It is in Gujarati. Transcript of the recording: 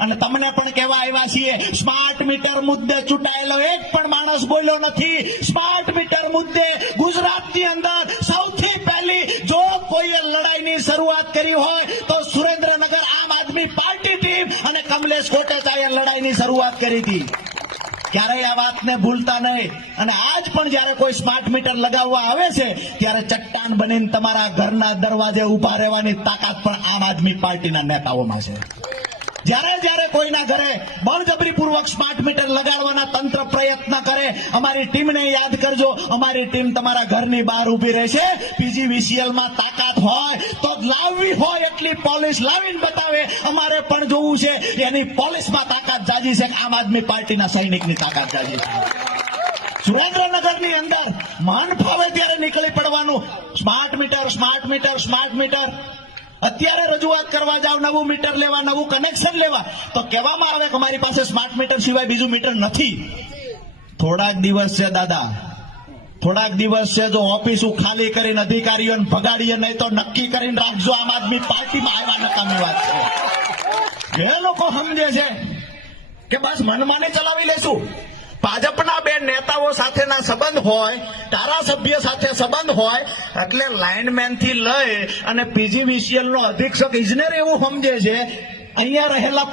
અને તમને પણ કહેવા આવ્યા છીએ, સ્માર્ટ મીટર મુદ્દે ચૂંટાયેલો એક પણ માણસ બોલ્યો નથી. સ્માર્ટ મીટર મુદ્દે ગુજરાતની અંદર સૌથી પહેલી જો કોઈએ લડાઈની શરૂઆત કરી હોય તો સુરેન્દ્રનગર આમ આદમી પાર્ટી ટીમ અને કમલેશ કોટેચાએ લડાઈની શરૂઆત કરી હતી. ક્યારેય આ વાતને ભૂલતા નહીં. અને આજ પણ જ્યારે કોઈ સ્માર્ટ મીટર લગાવવા આવે છે ત્યારે ચટ્ટાન બનીને તમારા ઘરના દરવાજે ઉભા રહેવાની તાકાત પણ આમ આદમી પાર્ટીના નેતાઓમાં છે. જ્યારે કોઈના ઘરે બળજબરીપૂર્વક સ્માર્ટ મીટર લગાડવાના તંત્ર પ્રયત્ન કરે, અમારી ટીમને યાદ કરજો. અમારી ટીમ તમારા ઘરની બહાર ઉભી રહેશે. પીજીવીસીએલમાં તાકાત હોય તો લાવવી હોય એટલી પોલીસ લાવીને બતાવે. અમારે પણ જોવું છે એની પોલીસમાં તાકાત જાજી છે કે આમ આદમી પાર્ટીના સૈનિકની તાકાત જાજી છે. સુરેન્દ્રનગરની અંદર મન ફાવે ત્યારે નીકળી પડવાનું. Smart meter, smart meter, smart meter. અત્યારે રજૂઆત કરવા જાવ, નવું મીટર લેવા, નવું કનેક્શન લેવા, તો કહેવામાં આવે કે મારી પાસે સ્માર્ટ મીટર સિવાય બીજું મીટર નથી. થોડાક દિવસ છે દાદા, થોડાક દિવસ છે. જો ઓફિસો ખાલી કરીને અધિકારીઓને ભગાડીએ નહીં તો નક્કી કરીને રાખજો આમ આદમી પાર્ટીમાં આવ્યા નકામી વાત છે. જે લોકો સમજે છે કે બસ મનમાની ચલાવી લેશું, ભાજપના બે નેતાઓ સાથેના સંબંધ હોય, ધારાસભ્ય સાથે સંબંધ હોય, એટલે લાઇનમેન થી લઈ અને પીજીવીસીએલ નો અધિક્ષક ઇજનેર એવું સમજે છે અહીંયા રહેલા